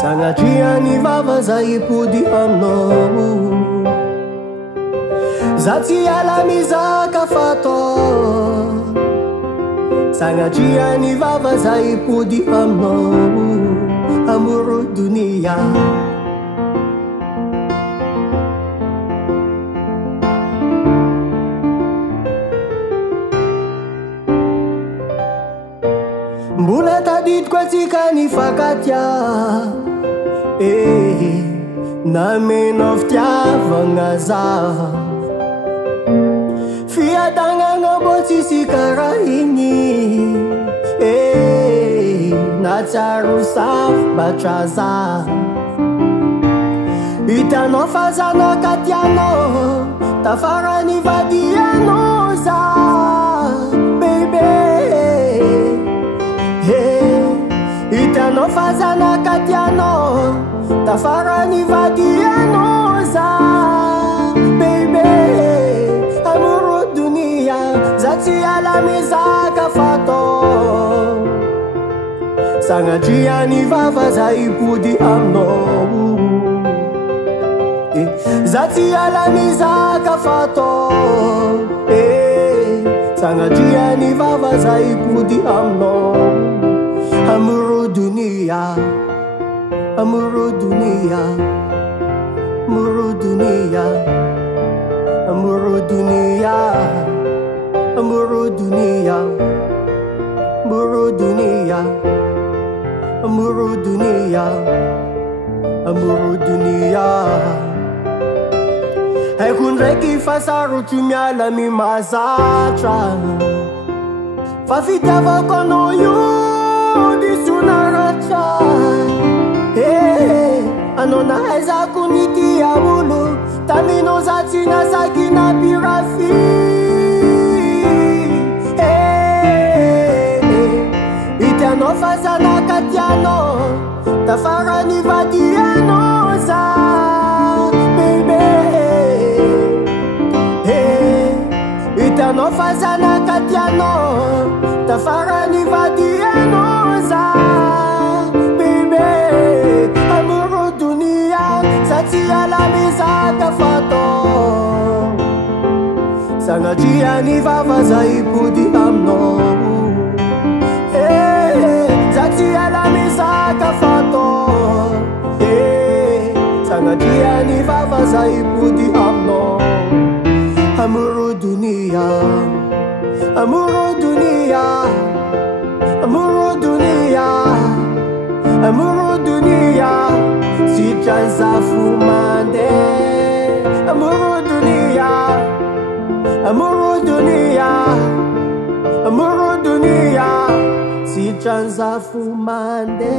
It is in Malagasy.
Sangatria ni vava zaipudi amno Zati ala mizaka fato Sangatria ni vava zaipudi amno Amuru dunia Mbula tadit kwa tika ni fakatya na menoftia vangaza Fia danga ngaboti sikara ini na tarusa batraza Itano fazano katiano tafarani vadiano za Itano fazana katiano tafarani vadiano za baby amuru dunia zati ala mizaka fato Sangatria ni vava zaipudi amno zati ala mizaka fato Sangatria ni vava zaipudi amno Amuru dunia, amuru dunia, amuru dunia, amuru dunia, amuru dunia, amuru dunia, amuru dunia, amuru dunia. Hai kun reki fasaru tumiala mi masatra, fafitava kono you. Disunaracha anona eza kuniti ya bulu tamino zati na saki na pirafi Itano fazana katiano tafarani vadiano za baby Itano fazana katiano tafarani vadiano la mizaka fato Sangatria ni vava zaipudi amno Zati ala mizaka fato Sangatria ni vava zaipudi amno Amuru dunia Amuru dunia Amuru dunia Amuru dunia Si chanza fumande Amuru dunia Amuru dunia Amuru dunia Si chanza fumande